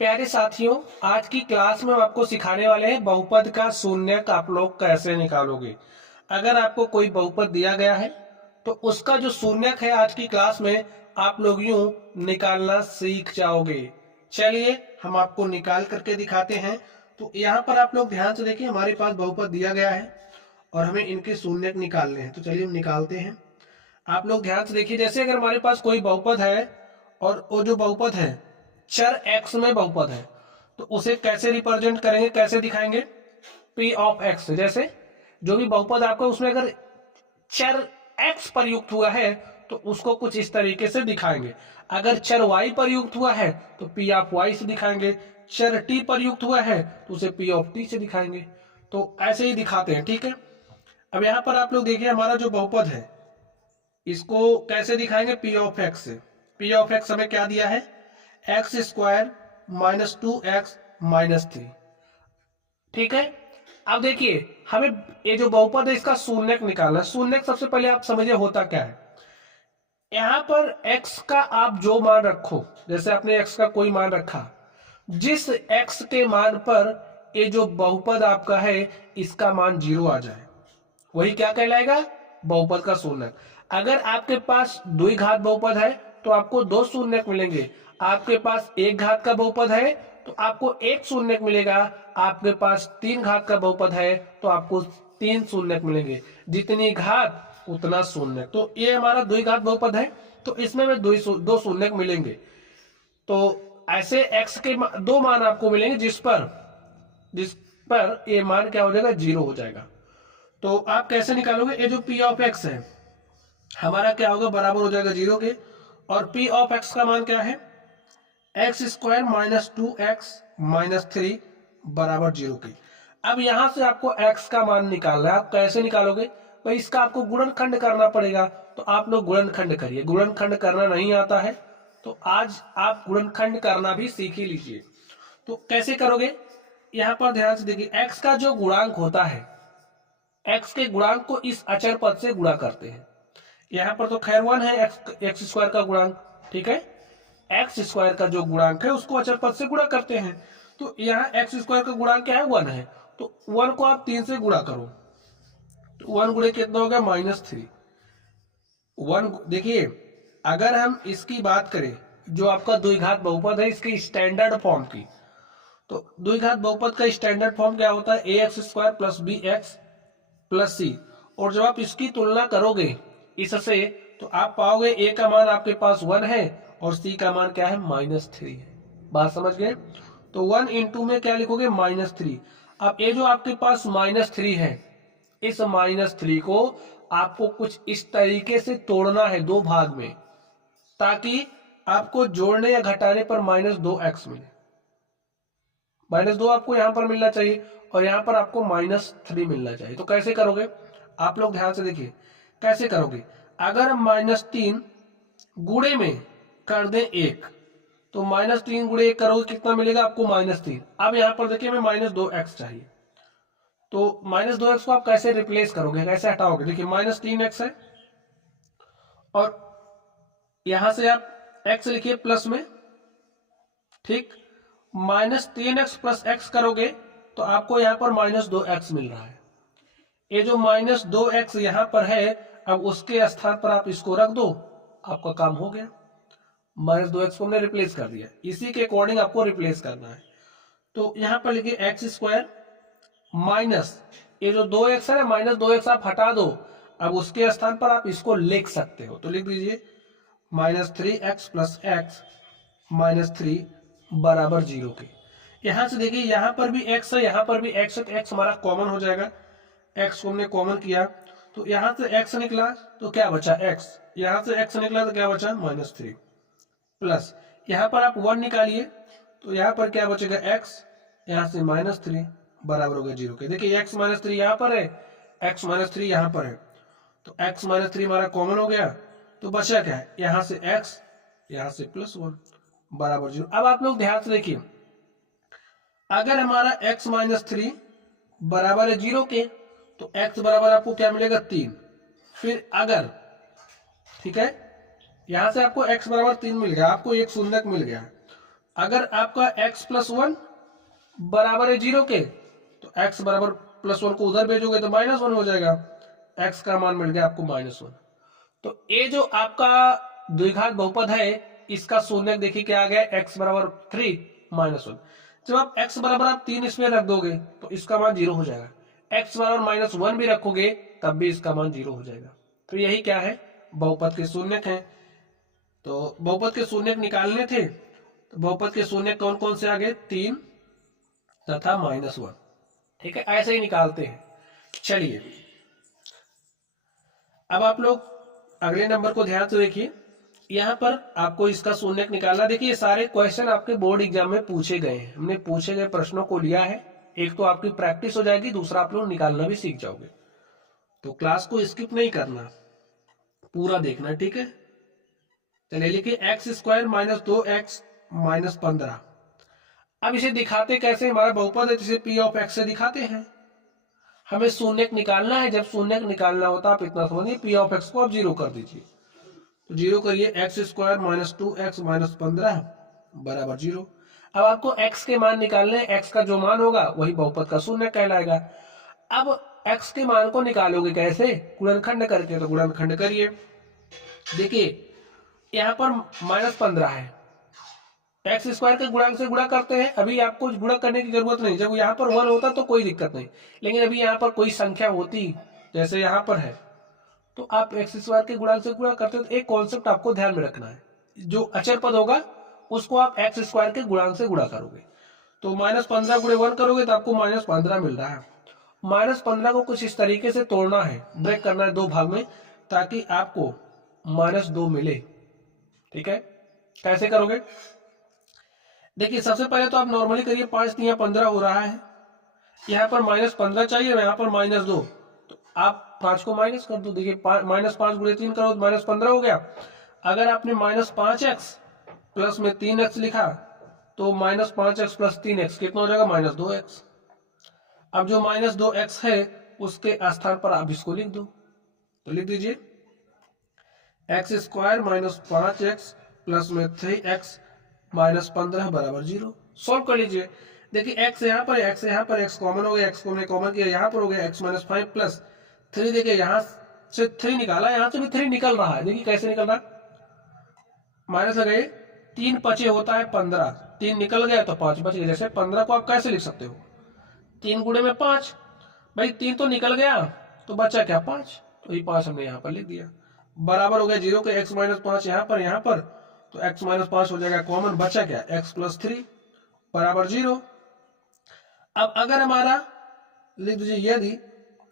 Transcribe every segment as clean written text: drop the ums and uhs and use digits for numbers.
प्यारे साथियों, आज की क्लास में हम आपको सिखाने वाले हैं बहुपद का शून्यक आप लोग कैसे निकालोगे। अगर आपको कोई बहुपद दिया गया है तो उसका जो शून्यक है आज की क्लास में आप लोग यूं निकालना सीख जाओगे। चलिए हम आपको निकाल करके दिखाते हैं। तो यहाँ पर आप लोग ध्यान से देखिए, हमारे पास बहुपद दिया गया है और हमें इनके शून्यक निकालने हैं। तो चलिए हम निकालते हैं। आप लोग ध्यान से देखिए, जैसे अगर हमारे पास कोई बहुपद है और वो जो बहुपद है चर x में बहुपद है तो उसे कैसे रिप्रेजेंट करेंगे, कैसे दिखाएंगे? p of x। जैसे जो भी बहुपद आपका उसमें अगर चर x प्रयुक्त हुआ है तो उसको कुछ इस तरीके से दिखाएंगे। अगर चर y प्रयुक्त हुआ है तो p ऑफ y से दिखाएंगे। चर t प्रयुक्त हुआ है तो उसे p ऑफ t से दिखाएंगे। तो ऐसे ही दिखाते हैं, ठीक है। अब यहाँ पर आप लोग देखिए, हमारा जो बहुपद है इसको कैसे दिखाएंगे? p ऑफ x से। p ऑफ x हमें क्या दिया है? X square minus 2x minus 3। ठीक है। अब देखिए, हमें ये जो बहुपद है इसका शून्यक निकालना है। शून्यक सबसे पहले आप समझिए होता क्या है। यहां पर x का आप जो मान रखो, जैसे आपने x का कोई मान रखा, जिस x के मान पर ये जो बहुपद आपका है इसका मान 0 आ जाए, वही क्या कहलाएगा? बहुपद का शून्यक। अगर आपके पास द्विघात बहुपद है तो आपको दो शून्यक मिलेंगे। आपके पास एक घात का बहुपद है तो आपको एक शून्यक मिलेगा। आपके पास तीन घात का बहुपद है तो आपको तीन शून्यक मिलेंगे। जितनी घात उतना शून्यक। तो ये हमारा द्विघात बहुपद है तो इसमें में दो शून्यक मिलेंगे। तो ऐसे x के दो मान आपको मिलेंगे जिस पर ये मान क्या हो जाएगा? 0 हो जाएगा। तो आप कैसे निकालोगे? ये जो p ऑफ x है हमारा क्या होगा? बराबर हो जाएगा 0 के। और p ऑफ x का मान क्या है? X square minus 2x minus 3 बराबर 0 के। अब यहां से आपको x का मान निकालना है। आप कैसे निकालोगे? तो इसका आपको गुणनखंड करना पड़ेगा। तो आप लोग गुणनखंड करिए। गुणनखंड करना नहीं आता है तो आज आप गुणनखंड करना भी सीख ही लीजिए। तो कैसे करोगे? यहां पर ध्यान से देखिए, x का जो गुणांक होता है, x के गुणांक को इस अचर पद से गुणा करते हैं। यहाँ पर तो खैर 1 है एक्स स्क्वायर का गुणांक, ठीक है। एक्स स्क्वायर का जो गुणांक है उसको अचर पद से गुणा करते हैं। तो यहाँ एक्स स्क्वायर का गुणांक क्या है? 1 है। तो 1 को आप 3 से गुणा करो तो 1 गुणे कितना होगा? -3। 1 देखिए, अगर हम इसकी बात करें जो आपका द्विघात बहुपद है इसके स्टैंडर्ड फॉर्म की, तो द्विघात बहुपद का स्टैंडर्ड फॉर्म क्या होता है? ax square plus bx plus C. और जब आप इसकी तुलना करोगे इससे तो आप पाओगे a का मान आपके पास 1 है और c का मान क्या है? -3 है। बात समझ गए? तो 1 इंटू में क्या लिखोगे? -3। अब ये जो आपके पास -3 है, इस -3 को आपको कुछ इस तरीके से तोड़ना है दो भाग में, ताकि आपको जोड़ने या घटाने पर -2x मिले। -2 आपको यहां पर मिलना चाहिए और यहां पर आपको -3 मिलना चाहिए। तो कैसे करोगे? आप लोग ध्यान से देखिए कैसे करोगे। अगर हम -3 गुणे में कर दें 1 तो -3 गुणे 1 करोगे कितना मिलेगा आपको? -3। अब यहां पर देखिए हमें -2x चाहिए। तो -2x को आप कैसे रिप्लेस करोगे, कैसे हटाओगे? देखिए -3x है और यहां से आप x लिखिए प्लस में, ठीक। -3x प्लस x करोगे तो आपको यहां पर -2x मिल रहा है। ये जो -2x यहां पर है, अब उसके स्थान पर आप इसको रख दो, आपका काम हो गया। -2x को हमने रिप्लेस कर दिया। इसी के अकॉर्डिंग आपको रिप्लेस करना है। तो यहां पर लिखिए एक्स स्क्वायर माइनस ये जो 2x है ना, -2x आप हटा दो। अब उसके स्थान पर आप इसको लिख सकते हो, तो लिख दीजिए -3x प्लस x -3 बराबर 0 के। यहां से देखिए, यहां पर भी x है, यहां पर भी x है, तो x हमारा कॉमन हो जाएगा। x को हमने कॉमन किया तो यहां से x निकला तो क्या बचा? x। यहां से x निकला तो क्या बचा? -3 प्लस यहां पर आप 1 निकालिए तो यहां पर क्या बचेगा? x। यहां से -3 बराबर हो गया 0 के। देखिए x -3 यहां पर है, x -3 यहां पर है, तो x -3 हमारा कॉमन हो गया। तो बचा क्या है? यहां से x, यहां से +1 बराबर 0। अब आप लोग ध्यान से देखिए, अगर हमारा x -3 बराबर है 0 के तो x बराबर आपको क्या मिलेगा? 3। फिर अगर, ठीक है, यहां से आपको x बराबर 3 मिल गया, आपको एक शून्यक मिल गया। अगर आपका x प्लस वन बराबर है 0 के, तो x बराबर प्लस वन को उधर भेजोगे तो -1 हो जाएगा, x का मान मिल गया आपको -1। तो ये जो आपका द्विघात बहुपद है इसका शून्यक देखिए क्या आ गया, x बराबर 3 -1। जब आप x बराबर आप 3 इसमें रख दोगे तो इसका मान 0 हो जाएगा, x बराबर -1 भी रखोगे तब भी इसका मान 0 हो जाएगा। तो यही क्या है, बहुपद के शून्यक है। तो बहुपद के शून्यक निकालने थे, तो बहुपद के शून्यक कौन कौन से आ गए, 3 तथा -1। ठीक है, ऐसे ही निकालते हैं। चलिए अब आप लोग अगले नंबर को ध्यान से देखिए, यहाँ पर आपको इसका शून्यक निकालना। देखिए सारे क्वेश्चन आपके बोर्ड एग्जाम में पूछे गए हैं, हमने पूछे गए प्रश्नों को लिया है। एक तो आपकी प्रैक्टिस हो जाएगी, दूसरा आप लोग निकालना भी सीख जाओगे। तो क्लास को स्किप नहीं करना, पूरा देखना, ठीक है। चलिए लिखिए x² - 2x - 15। अब इसे दिखाते कैसे, हमारा बहुपद है जिसे p ऑफ x से दिखाते हैं। हमें शून्यक निकालना है, जब शून्यक निकालना होता है आप इतना समझिए, p ऑफ x को आप 0 कर दीजिए। तो 0 करिए, x² - 2x - 15 बराबर 0। अब आपको x के मान निकालने हैं, x का जो मान होगा वही बहुपद का शून्यक कहलाएगा। अब x के मान को निकालोगे कैसे, गुणनखंड करके। तो गुणनखंड करिए, देखिए यहाँ पर -15 है, x² के गुणांक से गुणा करते हैं। अभी आपको गुणा करने की जरूरत नहीं, जब यहाँ पर 1 होता तो कोई दिक्कत नहीं, लेकिन अभी यहाँ पर कोई संख्या होती जैसे यहाँ पर है तो आप x² के गुणांक से गुणा करते हो। तो एक कॉन्सेप्ट आपको ध्यान में रखना है, जो अचर पद होगा उसको आप x² के गुणांक से गुणा करोगे। तो -15 गुणे 1 करोगे तो आपको -15 मिल रहा है। -15 को कुछ इस तरीके से तोड़ना है, ब्रेक करना है 2 भाग में, ताकि आपको -2 मिले। ठीक है, कैसे करोगे, देखिए सबसे पहले तो आप नॉर्मली करिए, 5 3 15 हो रहा है, यहाँ पर -15 चाहिए, यहाँ पर -2, तो आप 5 को माइनस कर दो। देखिए -5 गुणे 3 करो तो -15 हो गया। अगर आपने -5x प्लस में 3x लिखा तो -5x प्लस 3x कितना हो जाएगा, -2x। अब जो -2x है उसके स्थान पर आप इसको लिख दो, तो लिख दीजिए x² - 5x प्लस में 3x - 15 बराबर 0। सॉल्व कर लीजिए, देखिए x यहाँ पर, x यहाँ पर, x कॉमन हो गया, x को हमने कॉमन किया, यहाँ पर हो गया x - 5 प्लस 3। देखिए यहाँ से 3 निकाला, यहाँ से भी 3 निकल रहा है। देखिए कैसे निकल रहा है, माइनस लगाइए, 3 5 होता है 15, 3 निकल गया तो 5 बच गया। जैसे 15 को आप कैसे लिख सकते हो, 3 गुणे में 5, भाई 3 तो निकल गया तो बचा क्या, 5, तो ये 5 हमने यहाँ पर लिख दिया। बराबर हो गया 0 के x - 5 यहाँ पर, तो x - 5 हो जाएगा कॉमन, बचा क्या, x + 3 बराबर 0। अब अगर हमारा लिख दीजिए, यदि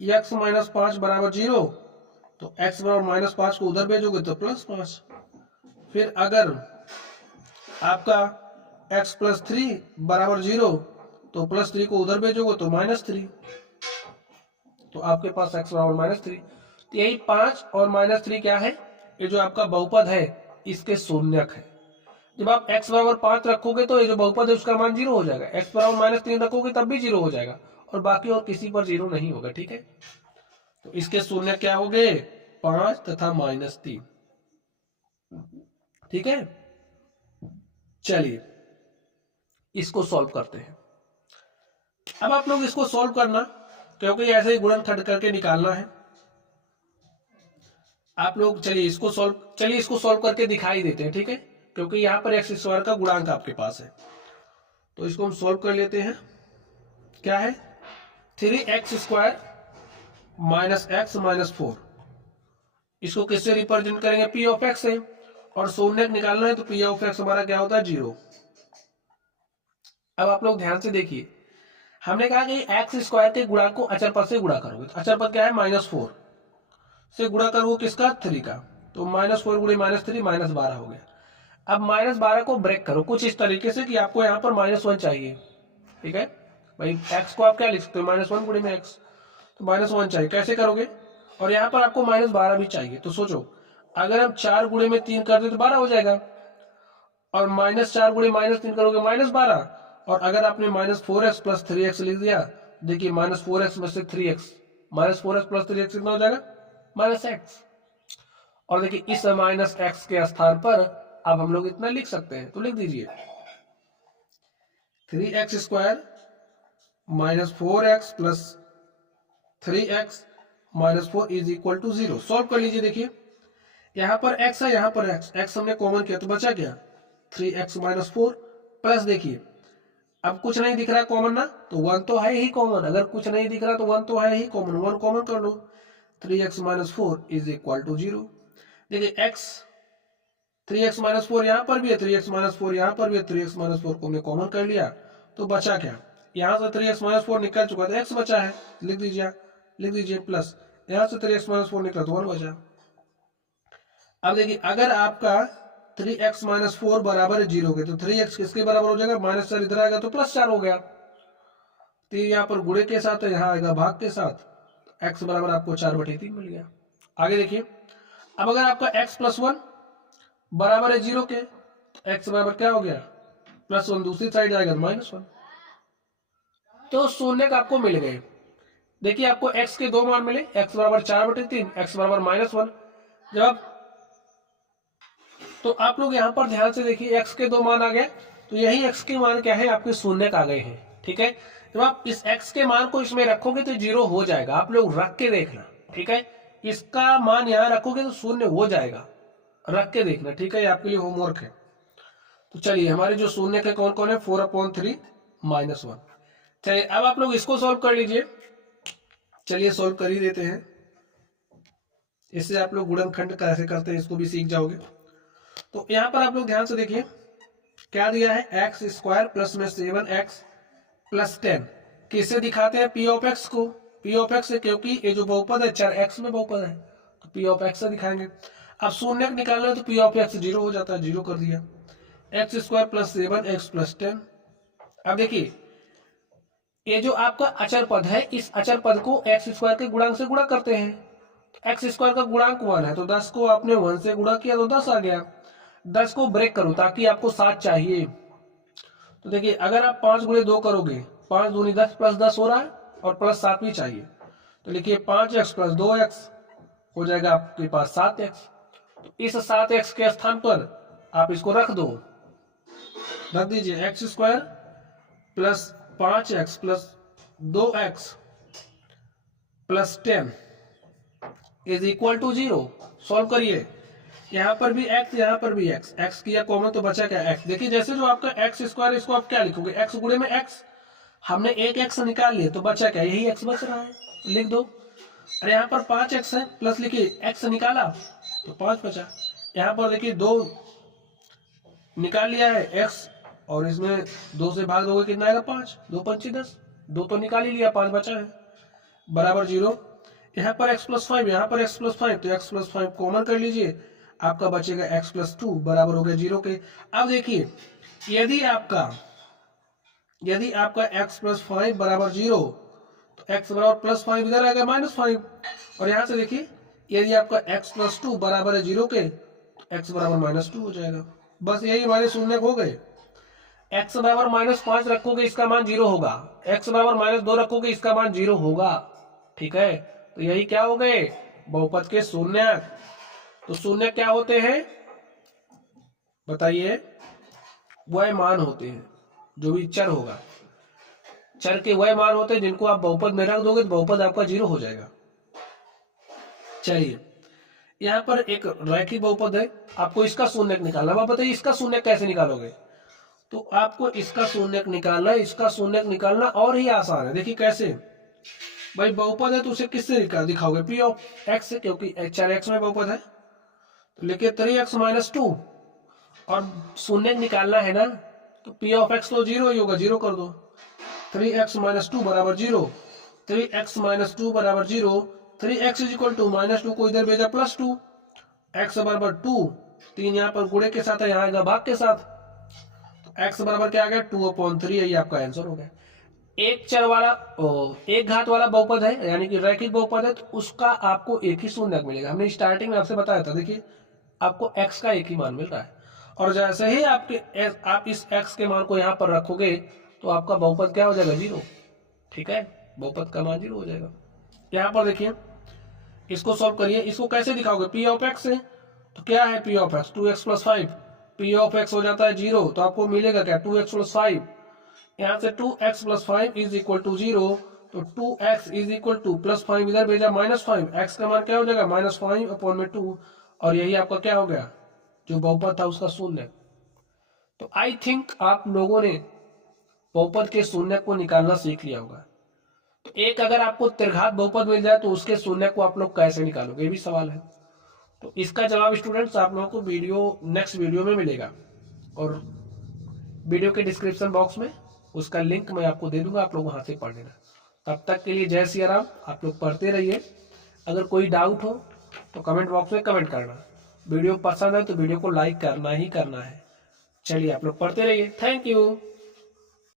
x - 5 बराबर 0, तो x बराबर -5 को उधर भेजोगे तो +5। फिर अगर आपका x + 3 बराबर 0, तो +3 को उधर भेजोगे तो -3, तो आपके पास x बराबर -3। तो यही 5 और -3 क्या है, ये जो आपका बहुपद है इसके शून्यक है। जब आप x बराबर 5 रखोगे तो ये जो बहुपद है उसका मान 0 हो जाएगा, x बराबर -3 रखोगे तब भी 0 हो जाएगा, और बाकी और किसी पर 0 नहीं होगा। ठीक है, तो इसके शून्य क्या हो गए, 5 तथा -3। ठीक है, चलिए इसको सॉल्व करते हैं। अब आप लोग इसको सॉल्व करना, क्योंकि ऐसे ही गुणनखंड करके निकालना है आप लोग। चलिए इसको सॉल्व करके दिखाई देते हैं, ठीक है, क्योंकि यहाँ पर x² का गुणांक आपके पास है, तो इसको हम सॉल्व कर लेते हैं। क्या है, 3x² - x - 4, इसको किससे रिप्रेजेंट करेंगे, p ऑफ x से, और शून्यक निकालना है तो p ऑफ x हमारा क्या होता है, 0। अब आप लोग ध्यान से देखिए, हमने कहा कि x² के गुणांक को अचर पद से गुणा करोगे, तो अचर पद क्या है, -4 से गुणा करोगे किसका, 3 का, तो -4 गुणे -3 -12 हो गया। अब -12 को ब्रेक करो कुछ इस तरीके से कि आपको यहाँ पर -1 चाहिए। ठीक है भाई, x को आप क्या लिख सकते हो, -1 गुणे में x, तो -1 चाहिए, कैसे करोगे, और यहाँ पर आपको -12 भी चाहिए। तो सोचो, अगर हम 4 गुणे में 3 कर दे तो 12 हो जाएगा, और -4 गुणे -3 करोगे -12, और अगर आपने -4x प्लस 3x लिख दिया, देखिए -4x में से 3x, -4x प्लस 3x कितना हो जाएगा, -x। और देखिए इस -x के स्थान पर अब हम लोग इतना लिख सकते हैं, तो लिख दीजिए 3x² minus 4x plus 3x minus 4 is equal to 0। Solve कर लीजिए। देखिए यहाँ पर x है, यहाँ पर x हमने कॉमन किया तो बचा क्या 3x माइनस 4 प्लस, देखिए अब कुछ नहीं दिख रहा कॉमन ना, तो 1 तो है ही कॉमन। अगर कुछ नहीं दिख रहा तो 1 तो है ही कॉमन, 1 कॉमन कर लो। 3x minus 4 is equal to 0। देखिए x 3x माइनस 4 यहाँ पर भी है, 3x माइनस 4 यहाँ पर भी है, 3x माइनस 4 को हमने कॉमन कर लिया तो बचा क्या, यहाँ से 3x माइनस 4 निकल चुका तो x बचा है, लिख दीजिए प्लस यहाँ से 3x माइनस 4 निकला तो 1 बचा। अब देखिए अगर आपका 3x माइनस 4 बराबर है 0 के तो 3x किसके बराबर हो जाएगा, माइनस 4 इधर आएगा तो प्लस 4 हो गया। तो यहाँ पर गुणे के साथ है, यहाँ आएगा भाग के साथ, x बराबर आपको 4/3 मिल गया। आगे देखिए अब अगर आपका x प्लस 1 बराबर है 0 के तो x बराबर क्या हो गया प्लस 1, दूसरी साइड आएगा माइनस 1। तो शून्य का आपको मिल गए। देखिए आपको x के 2 मान मिले, x बराबर 4/3, x बराबर माइनस 1। जब तो आप लोग यहाँ पर ध्यान से देखिए x के 2 मान आ गए तो यही x के मान क्या है आपके शून्य आ गए हैं। ठीक है, जब आप इस x के मान को इसमें रखोगे तो 0 हो जाएगा। आप लोग रख के देखना, ठीक है, इसका मान यहाँ रखोगे तो शून्य हो जाएगा, रख के देखना। ठीक है, आपके लिए होमवर्क है। तो चलिए हमारे जो शून्य के कौन कौन है 4/3 माइनस 1। चलिए अब आप लोग इसको सॉल्व कर लीजिए। चलिए सॉल्व कर ही देते हैं, इससे आप लोग गुणनखंड कैसे करते हैं इसको भी सीख जाओगे। तो यहाँ पर आप लोग ध्यान से देखिए क्या दिया है, x² प्लस में 7x प्लस 10 किससे दिखाते हैं, p ऑफ x को, p ऑफ x से, क्योंकि ये जो बहुपद है 4x में बहुपद है तो p ऑफ x से दिखाएंगे। अब शून्य निकालना है तो p ऑफ x 0 हो जाता है, 0 कर दिया। x² plus 7x plus 10। अब देखिए ये जो आपका अचर पद है, इस अचर पद को x² के गुणांक से गुणा करते हैं। तो x² का गुणांक 1 है तो 10 को आपने 1 से गुणा किया तो 10 आ गया। 10 को ब्रेक करो ताकि आपको 7 चाहिए। तो देखिए अगर आप 5 गुणे 2 करोगे, 5 दूनी 10 प्लस 10 हो रहा है और प्लस 7 भी चाहिए, तो लिखिए 5x प्लस 2x हो जाएगा आपके पास 7x। तो इस 7x के स्थान पर आप इसको रख दो, रख दीजिए x² plus 5x plus 2x plus 10 is equal to 0। Solve करिए, यहाँ पर भी x, यहाँ पर भी x किया कॉमन तो बचा क्या x। देखिए जैसे जो आपका x² इसको आप क्या लिखोगे, x गुणे में x, हमने एक x निकाल लिया तो बचा क्या, यही x बच रहा है तो लिख दो। और यहाँ पर 5x है प्लस लिखिए x निकाला तो 5 बचा। यहाँ पर देखिए 2 निकाल लिया है x और इसमें 2 से भाग दोगे कितना आएगा 5, 2 पंची 10, 2 तो निकाल ही लिया, 5 बचा है बराबर 0। यहाँ पर x प्लस 5, यहाँ पर x प्लस 5, तो x प्लस 5 कॉमन कर लीजिए, आपका बचेगा x प्लस 2 बराबर हो गया 0 के। अब देखिए यदि आपका x प्लस 5 बराबर 0 तो x बराबर प्लस 5 इधर आएगा माइनस 5। और यहाँ से देखिए यदि आपका x प्लस 2 बराबर है 0 के तो x बराबर माइनस 2 हो जाएगा। बस यही हमारे शून्य हो गए। x बराबर माइनस 5 रखोगे इसका मान 0 होगा, x बराबर माइनस 2 रखोगे इसका मान 0 होगा। ठीक है, तो यही क्या हो गए बहुपद के शून्य। तो शून्य क्या होते हैं बताइए, वह मान होते हैं जो भी चर होगा, चर के वह मान होते हैं जिनको आप बहुपद में रख दोगे तो बहुपद आपका 0 हो जाएगा। चलिए यहाँ पर एक रैखिक बहुपद है, आपको इसका शून्य निकालना। अब बताइए इसका शून्य कैसे निकालोगे, तो आपको इसका शून्य निकालना है। इसका शून्य निकालना और ही आसान है। देखिए कैसे, भाई बहुपद है तो उसे किससे दिखाओगे, p ऑफ x से, क्योंकि 4x में बहुपद है तो लिखिए 3x माइनस 2 और शून्य निकालना है ना तो p ऑफ x तो 0 ही होगा, 0 कर दो। 3x माइनस 2 बराबर 0, 3x माइनस 2 बराबर 0, 3x is equal to minus 2 को इधर भेजा प्लस 2, x बराबर 2, 3 यहाँ पर गुणे के साथ है, यहाँ आएगा भाग के साथ, तो x बराबर क्या आ गया 2/3, यही आपका आंसर हो गया। एक चर वाला एक घात वाला बहुपद है यानी कि रैखिक बहुपद है तो उसका आपको एक ही शून्य मिलेगा। हमने स्टार्टिंग में आपसे बताया था, देखिए आपको x का एक ही मान मिल रहा है और जैसे ही आप इस x के मान को यहाँ पर रखोगे तो आपका बहुपद क्या हो जाएगा 0। ठीक है, बहुपद का मान 0 हो जाएगा। यहाँ पर देखिए इसको सॉल्व करिए, इसको कैसे दिखाओगे, p ऑफ x से, तो क्या है p of x 2x plus 5, p of x हो जाता है 0 तो आपको मिलेगा क्या 2x प्लस 5, यहाँ से 2x plus 5 is equal to 0, तो 2x is equal two plus 5 इधर भेजा -5, x का मान क्या हो जाएगा -5 अपॉन में 2, और यही आपका क्या हो गया जो बहुपद था उसका शून्य। तो आई थिंक आप लोगों ने बहुपद के शून्य को निकालना सीख लिया होगा। तो एक अगर आपको त्रिघात बहुपद मिल जाए तो उसके शून्य को आप लोग कैसे निकालोगे, ये भी सवाल है। तो इसका जवाब स्टूडेंट्स आप लोगों को नेक्स्ट वीडियो में मिलेगा, और वीडियो के डिस्क्रिप्शन बॉक्स में उसका लिंक मैं आपको दे दूंगा, आप लोग वहां से पढ़ लेना। तब तक के लिए जय सिया राम, आप लोग पढ़ते रहिए। अगर कोई डाउट हो तो कमेंट बॉक्स में कमेंट करना। वीडियो पसंद है तो वीडियो को लाइक करना ही करना है। चलिए आप लोग पढ़ते रहिए। Thank you.